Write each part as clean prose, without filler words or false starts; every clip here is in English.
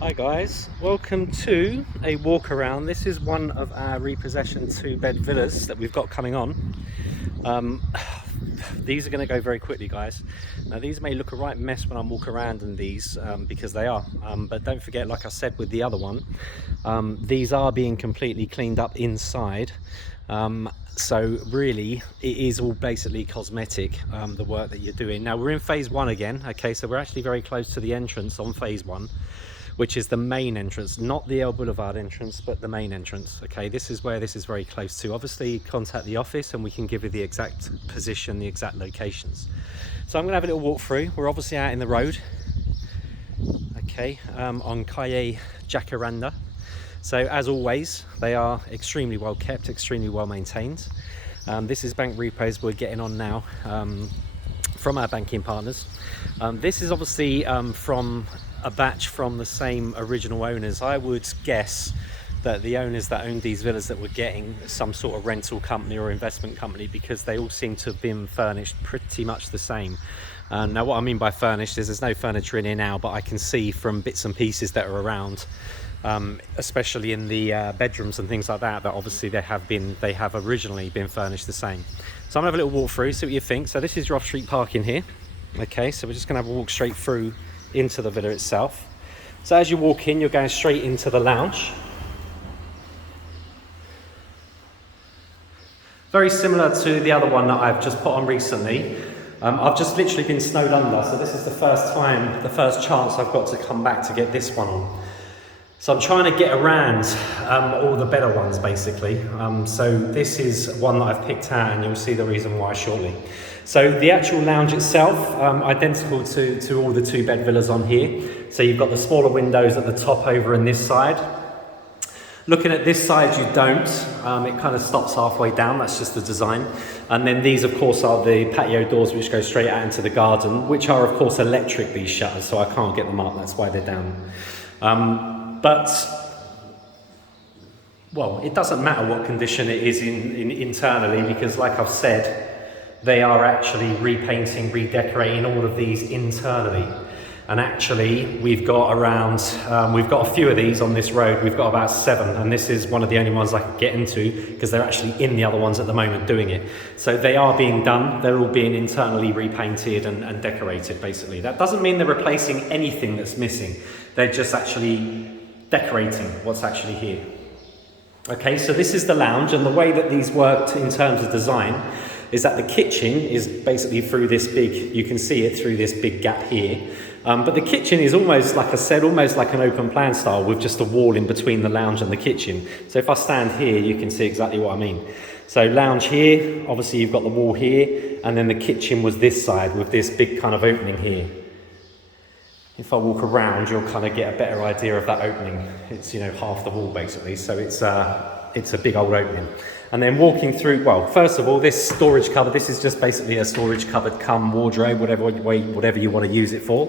Hi guys, welcome to a walk around. This is one of our repossession 2-bed villas that we've got coming on. Um, these are going to go very quickly, guys. Now these may look a right mess when I walk around in these because they are, but don't forget, like I said with the other one, these are being completely cleaned up inside. So really it is all basically cosmetic, the work that you're doing. Now we're in phase one again. Okay, so we're actually very close to the entrance on phase one, which is the main entrance, not the El Boulevard entrance, but the main entrance. Okay, this is where this is very close to. Obviously contact the office and we can give you the exact position, the exact locations. So I'm gonna have a little walk through. We're obviously out in the road, okay, on Calle Jacaranda. So as always, they are extremely well kept, extremely well maintained. This is bank repos we're getting on now from our banking partners. This is obviously from a batch from the same original owners. I would guess that the owners that owned these villas that we're getting some sort of rental company or investment company, because they all seem to have been furnished pretty much the same. Now what I mean by furnished is there's no furniture in here now, but I can see from bits and pieces that are around, especially in the bedrooms and things like that, that obviously they have originally been furnished the same. So I'm gonna have a little walk through, see what you think. So this is your off-street parking here. Okay, so we're just gonna have a walk straight through into the villa itself. So as you walk in, you're going straight into the lounge. Very similar to the other one that I've just put on recently. I've just literally been snowed under, so this is the first chance I've got to come back to get this one on. So I'm trying to get around all the better ones basically. So this is one that I've picked out and you'll see the reason why shortly. So the actual lounge itself, identical to all the 2-bed villas on here. So you've got the smaller windows at the top over on this side. Looking at this side, you don't. It kind of stops halfway down, that's just the design. And then these, of course, are the patio doors which go straight out into the garden, which are, of course, electric, these shutters, so I can't get them up, that's why they're down. Well, it doesn't matter what condition it is internally, because like I've said, they are actually repainting, redecorating all of these internally. And actually, we've got a few of these on this road. We've got about 7, and this is one of the only ones I can get into because they're actually in the other ones at the moment doing it. So they are being done. They're all being internally repainted and decorated, basically. That doesn't mean they're replacing anything that's missing. They're just actually decorating what's actually here. Okay, so this is the lounge, and the way that these worked in terms of design is that the kitchen is basically through this big, you can see it through this big gap here. But the kitchen is almost, like I said, almost like an open plan style with just a wall in between the lounge and the kitchen. So if I stand here, you can see exactly what I mean. So lounge here, obviously you've got the wall here, and then the kitchen was this side with this big kind of opening here. If I walk around, you'll kind of get a better idea of that opening. It's, half the wall basically, so it's a big old opening. And then walking through, well, first of all, this storage cupboard, this is just basically a storage cupboard cum wardrobe, whatever you want to use it for.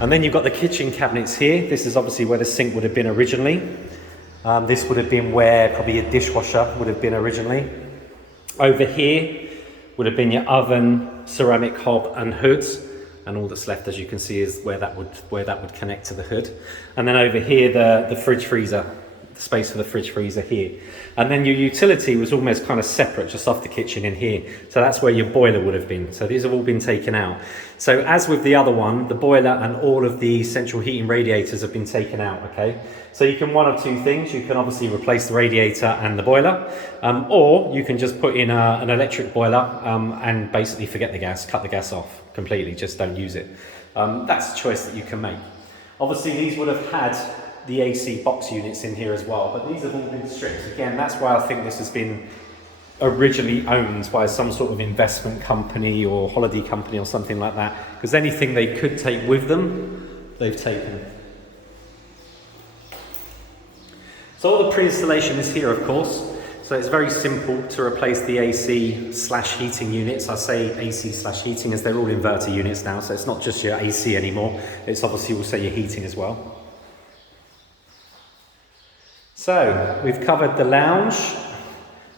And then you've got the kitchen cabinets here. This is obviously where the sink would have been originally. This would have been where probably a dishwasher would have been originally. Over here would have been your oven, ceramic hob and hoods. And all that's left, as you can see, is where that would connect to the hood. And then over here, the fridge freezer, the space for the fridge freezer here. And then your utility was almost kind of separate, just off the kitchen in here. So that's where your boiler would have been. So these have all been taken out. So as with the other one, the boiler and all of the central heating radiators have been taken out, okay? So you can one of two things. You can obviously replace the radiator and the boiler, or you can just put in an electric boiler and basically forget the gas, cut the gas off completely, just don't use it. That's a choice that you can make. Obviously these would have had the AC box units in here as well, but these have all been stripped. Again, that's why I think this has been originally owned by some sort of investment company or holiday company or something like that, because anything they could take with them, they've taken. So all the pre-installation is here, of course. So it's very simple to replace the AC/heating units. I say AC/heating as they're all inverter units now, so it's not just your AC anymore. It's obviously also your heating as well. So we've covered the lounge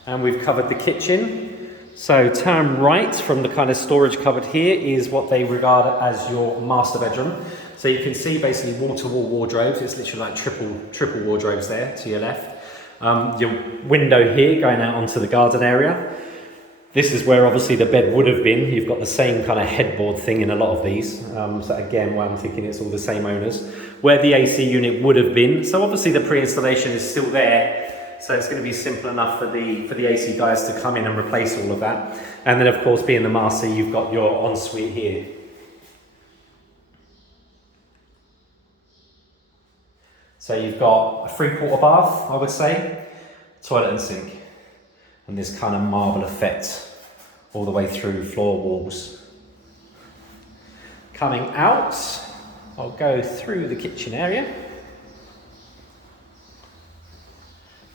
and we've covered the kitchen. So turn right from the kind of storage cupboard here is what they regard as your master bedroom. So you can see basically wall-to-wall wardrobes. It's literally like triple wardrobes there to your left. Your window here going out onto the garden area. This is where obviously the bed would have been. You've got the same kind of headboard thing in a lot of these. So again, why I'm thinking it's all the same owners. Where the AC unit would have been. So obviously the pre-installation is still there. So it's going to be simple enough for the AC guys to come in and replace all of that. And then of course, being the master, you've got your ensuite here. So you've got a 3/4 bath, I would say, toilet and sink. And this kind of marble effect all the way through floor walls. Coming out, I'll go through the kitchen area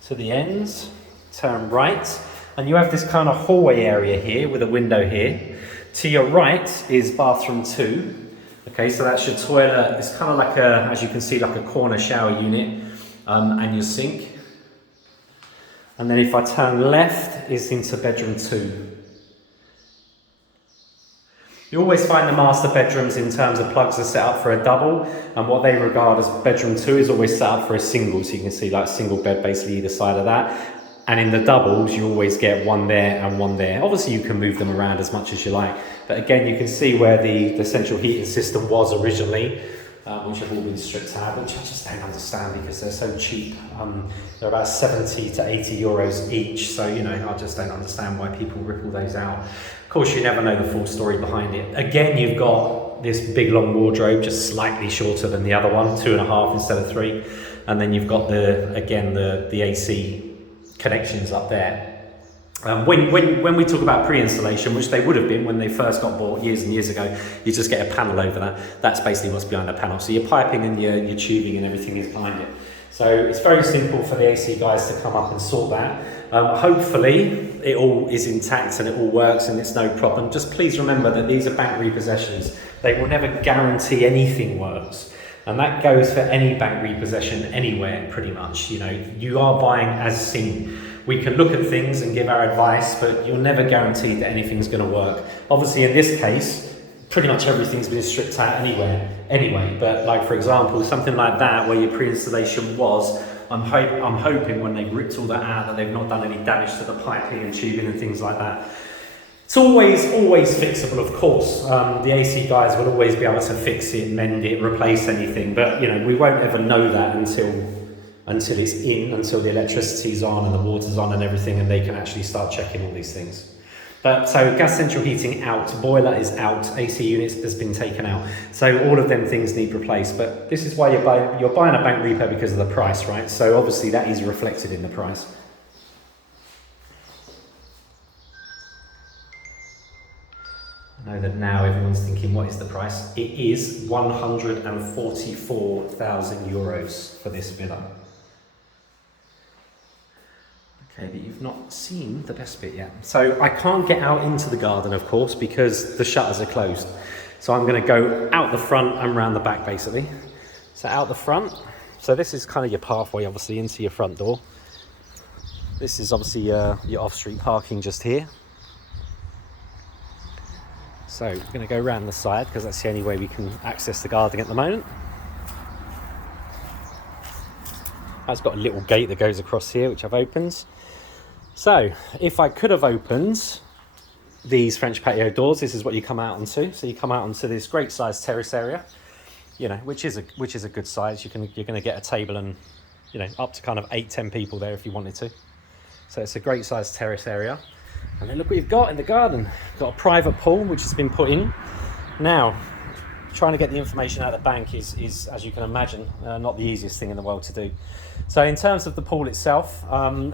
to the ends, turn right, and you have this kind of hallway area here with a window here. To your right is bathroom 2. Okay, so that's your toilet. It's kind of like a, as you can see, like a corner shower unit, and your sink. And then if I turn left, is into bedroom 2. You always find the master bedrooms in terms of plugs are set up for a double, and what they regard as bedroom 2 is always set up for a single. So you can see like single bed basically either side of that. And in the doubles, you always get one there and one there. Obviously you can move them around as much as you like. But again, you can see where the central heating system was originally, which have all been stripped out, which I just don't understand because they're so cheap. They're about 70 to 80 euros each. So, you know, I just don't understand why people rip all those out. Of course, you never know the full story behind it. Again, you've got this big long wardrobe, just slightly shorter than the other one, 2.5 instead of 3. And then you've got the AC connections up there. When we talk about pre-installation, which they would have been when they first got bought years and years ago, you just get a panel over that. That's basically what's behind the panel. So your piping and your tubing and everything is behind it. So it's very simple for the AC guys to come up and sort that. Hopefully it all is intact and it all works and it's no problem. Just please remember that these are bank repossessions. They will never guarantee anything works. And that goes for any bank repossession anywhere, pretty much. You know, you are buying as seen. We can look at things and give our advice, but you're never guaranteed that anything's going to work. Obviously, in this case, pretty much everything's been stripped out anyway. But like, for example, something like that, where your pre-installation was, I'm hoping when they've ripped all that out that they've not done any damage to the piping and tubing and things like that. It's always fixable, of course. The AC guys will always be able to fix it, mend it, replace anything. But, you know, we won't ever know that until it's in, until the electricity's on and the water's on and everything, and they can actually start checking all these things. But so gas central heating out, boiler is out, AC units has been taken out. So all of them things need replaced. But this is why you're buying a bank repo because of the price, right? So obviously that is reflected in the price. I know that now everyone's thinking, what is the price? It is 144,000 euros for this villa. Okay, but you've not seen the best bit yet. So I can't get out into the garden, of course, because the shutters are closed. So I'm going to go out the front and round the back, basically. So out the front. So this is kind of your pathway, obviously, into your front door. This is obviously your off-street parking just here. So we're going to go around the side because that's the only way we can access the garden at the moment. That's got a little gate that goes across here, which I've opened. So if I could have opened these French patio doors, this is what you come out onto. So you come out onto this great sized terrace area, you know, which is a good size. You're going to get a table and, you know, up to kind of 8-10 people there if you wanted to. So it's a great sized terrace area. And then look what you've got in the garden. You've got a private pool, which has been put in. Now, trying to get the information out of the bank is as you can imagine, not the easiest thing in the world to do. So in terms of the pool itself,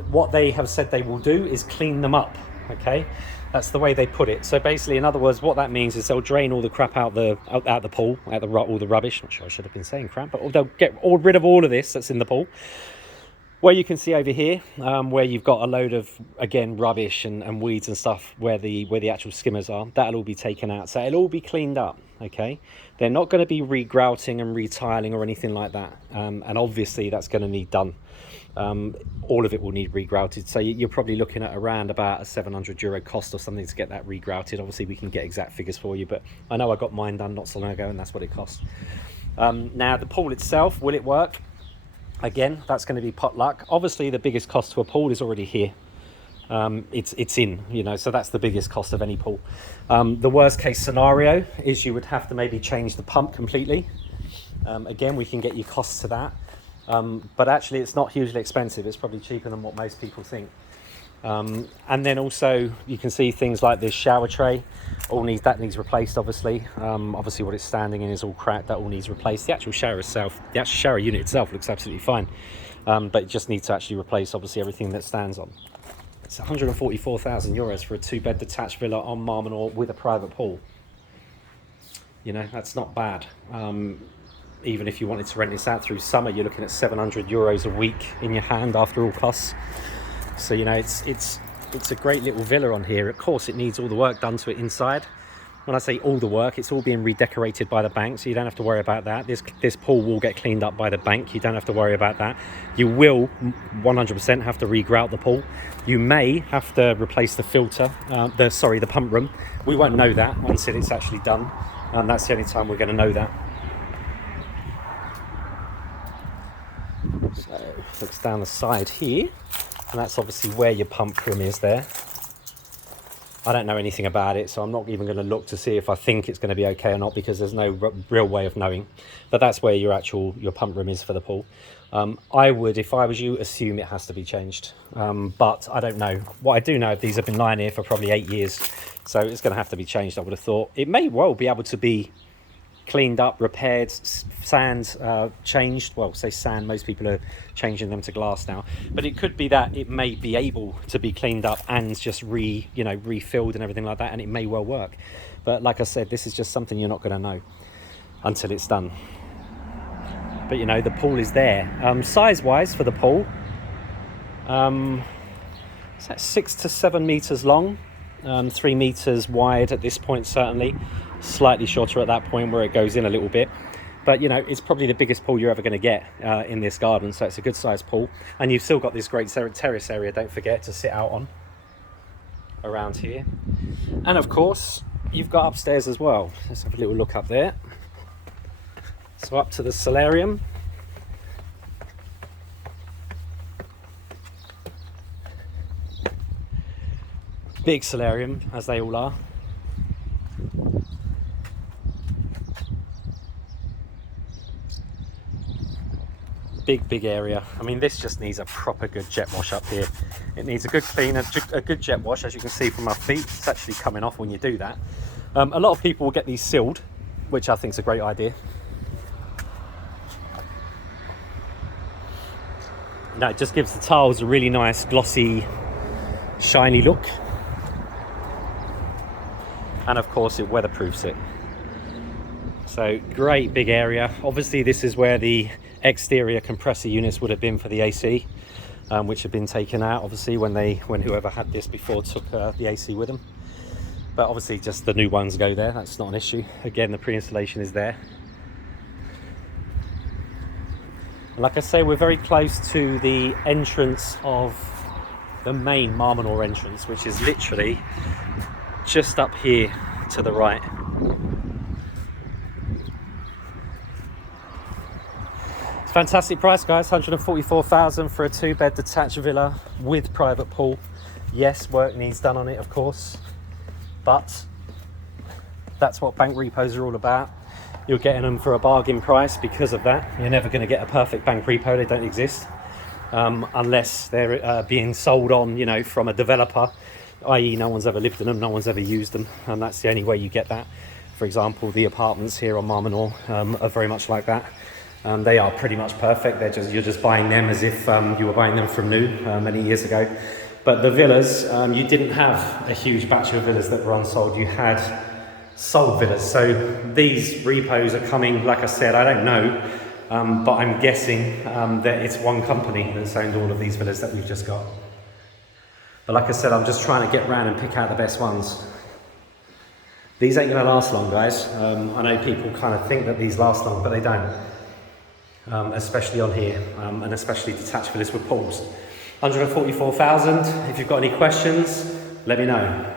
what they have said they will do is clean them up, okay? That's the way they put it. So basically, in other words, what that means is they'll drain all the crap out the pool, all the rubbish. Not sure I should have been saying crap, but they'll get rid of all of this that's in the pool. Where you can see over here, where you've got a load of, again, rubbish and weeds and stuff where the actual skimmers are, that'll all be taken out. So it'll all be cleaned up, okay? They're not going to be re-grouting and retiling or anything like that. And obviously that's going to need done. All of it will need re-grouted. So you're probably looking at around about a 700 euro cost or something to get that re-grouted. Obviously we can get exact figures for you, but I know I got mine done not so long ago and that's what it cost. Now the pool itself, will it work? Again, that's going to be pot luck. Obviously the biggest cost to a pool is already here. It's in, you know, so that's the biggest cost of any pool. The worst case scenario is you would have to maybe change the pump completely. Again, we can get you costs to that, but actually it's not hugely expensive. It's probably cheaper than what most people think. And then also you can see things like this shower tray, that needs replaced, obviously. Obviously what it's standing in is all cracked, that all needs replaced. The actual shower itself, the actual shower unit itself looks absolutely fine, but it just needs to actually replace obviously everything that stands on. It's 144,000 euros for a 2-bed detached villa on Menor with a private pool. You know, that's not bad. Even if you wanted to rent this out through summer, you're looking at 700 euros a week in your hand after all costs. So, you know, it's a great little villa on here. Of course, it needs all the work done to it inside. When I say all the work, it's all being redecorated by the bank, so you don't have to worry about that. This pool will get cleaned up by the bank. You don't have to worry about that. You will 100% have to regrout the pool. You may have to replace the filter, the pump room. We won't know that until it's actually done, and that's the only time we're going to know that. So, looks down the side here, and that's obviously where your pump room is there. I don't know anything about it, so I'm not even going to look to see if I think it's going to be okay or not, because there's no real way of knowing. But that's where your pump room is for the pool. I would, if I was you, assume it has to be changed, but I don't know. What I do know, these have been lying here for probably 8 years, so it's going to have to be changed, I would have thought. It may well be able to be cleaned up, repaired, sand changed. Well, say sand, most people are changing them to glass now, but it could be that it may be able to be cleaned up and just refilled and everything like that, and it may well work. But like I said, this is just something you're not going to know until it's done. But you know, the pool is there. Size wise for the pool, it's at 6 to 7 meters long, 3 meters wide at this point, certainly slightly shorter at that point where it goes in a little bit. But you know, it's probably the biggest pool you're ever going to get in this garden, so it's a good sized pool. And you've still got this great terrace area, don't forget, to sit out on around here. And of course you've got upstairs as well. Let's have a little look up there. So up to the solarium. Big solarium, as they all are. Big area. I mean, this just needs a proper good jet wash up here. It needs a good clean, a good jet wash. As you can see from my feet, it's actually coming off when you do that. A lot of people will get these sealed, which I think is a great idea. Now it just gives the tiles a really nice glossy, shiny look, and of course it weatherproofs it. So great big area. Obviously this is where the exterior compressor units would have been for the AC, which have been taken out obviously when whoever had this before took the AC with them. But obviously just the new ones go there, that's not an issue. Again, the pre-installation is there. And like I say, we're very close to the entrance of the main Menor entrance, which is literally just up here to the right. It's a fantastic price, guys. 144,000 for a 2-bed detached villa with private pool. Yes, work needs done on it, of course, but that's what bank repos are all about. You're getting them for a bargain price because of that. You're never going to get a perfect bank repo. They don't exist unless they're being sold on, you know, from a developer, i.e. no one's ever lived in them, no one's ever used them, and that's the only way you get that. For example, the apartments here on Menor are very much like that. They are pretty much perfect. You're just buying them as if you were buying them from new many years ago. But the villas, you didn't have a huge batch of villas that were unsold. You had sold villas. So these repos are coming, like I said, I don't know, but I'm guessing that it's one company that's owned all of these villas that we've just got. But like I said, I'm just trying to get around and pick out the best ones. These ain't going to last long, guys. I know people kind of think that these last long, but they don't. Especially on here, and especially detached villas with pools. 144,000. If you've got any questions, let me know.